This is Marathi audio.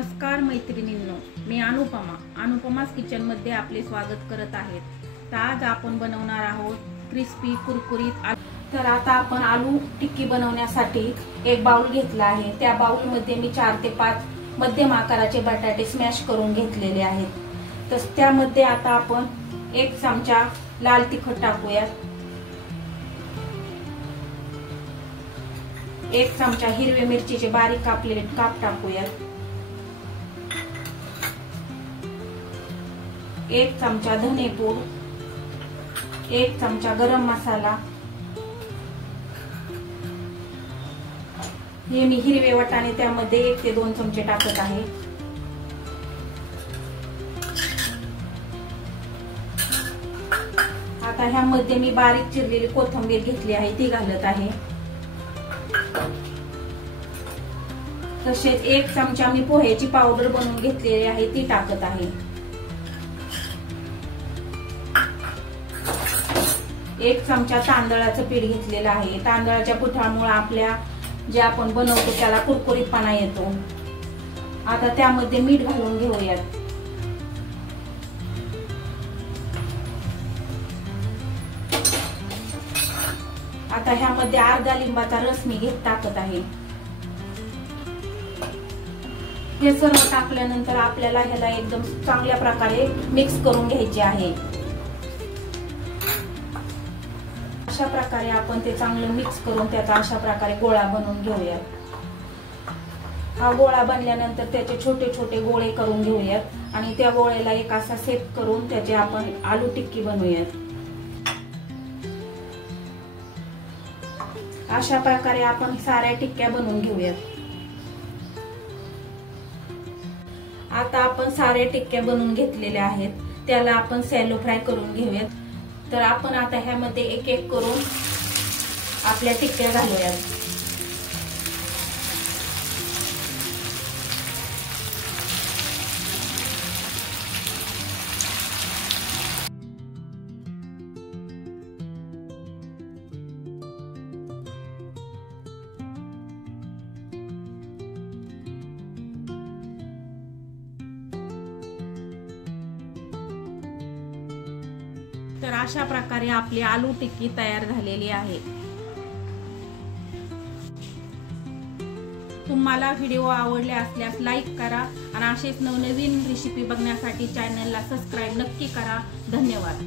नमस्कार मैत्रिणींनो, मी अनुपमा's किचन मध्ये आपले स्वागत करत आहे। तर आज आपण बनवणार आहोत क्रिस्पी कुरकुरीत। तर आता आपण आलू टिक्की बनवण्यासाठी एक बाउल घेतला आहे। त्या बाउल मध्ये मी 4 ते 5 मध्यम आकाराचे बटाटे स्मॅश करून घेतलेले आहेत। तर त्यामध्ये आता आपण 1 चमचा लाल तिखट टाकूया, 1 चमचा हिरवे मिरचीचे बारीक कापलेले काप टाकूया, 1 चमचा धनेपूड, 1 चमचा गरम मसाला, हे मी हिरवे वाटाणे त्यामध्ये 1 ते 2 चमचे टाकत आहे। आता ह्यामध्ये मी बारीक चिरलेली कोथिंबीर घेतली आहे, ती घालत आहे। तसेच 1 चमचा मी पोह्याची पावडर बनवून घेतलेली आहे, ती टाकत आहे। 1 चमचा तांदळाचं पीठ घेतलेलं आहे। तांदळाच्या पिठामुळे आपल्या जे आपण बनवतो त्याला कुरकुरीतपणा येतो। आता त्यामध्ये मीठ घालून घेऊयात। आता ह्यामध्ये अर्धा लिंबाचा रस मी टाकत आहे। हे सर्व टाकल्यानंतर आपल्याला ह्याला एकदम चांगल्या प्रकारे मिक्स करून घ्यायचे आहे। अशा प्रकारे आपण ते चांगलं मिक्स करून त्याचा अशा प्रकारे गोळा बनवून घेऊयात। हा गोळा बनल्यानंतर त्याचे छोटे छोटे गोळे करून घेऊयात आणि त्या गोळ्याला एक असा शेप करून त्याचे आपण आलू टिक्की बनवूयात। अशा प्रकारे आपण साऱ्या टिक्क्या बनवून घेऊयात। आता आपण सारे टिक्क्या बनवून घेतलेल्या आहेत, त्याला आपण सॅलो फ्राय करून घेऊयात। तर आपण आता ह्यामध्ये एक एक करून आपल्या टिक्क्या घालूयात। तर अशा प्रकारे आपली आलू टिक्की तयार झालेली आहे। तुम्हाला व्हिडिओ आवडले असल्यास लाईक करा आणि असेच नवनवीन रेसिपी बघण्यासाठी चॅनलला सबस्क्राइब नक्की करा। धन्यवाद।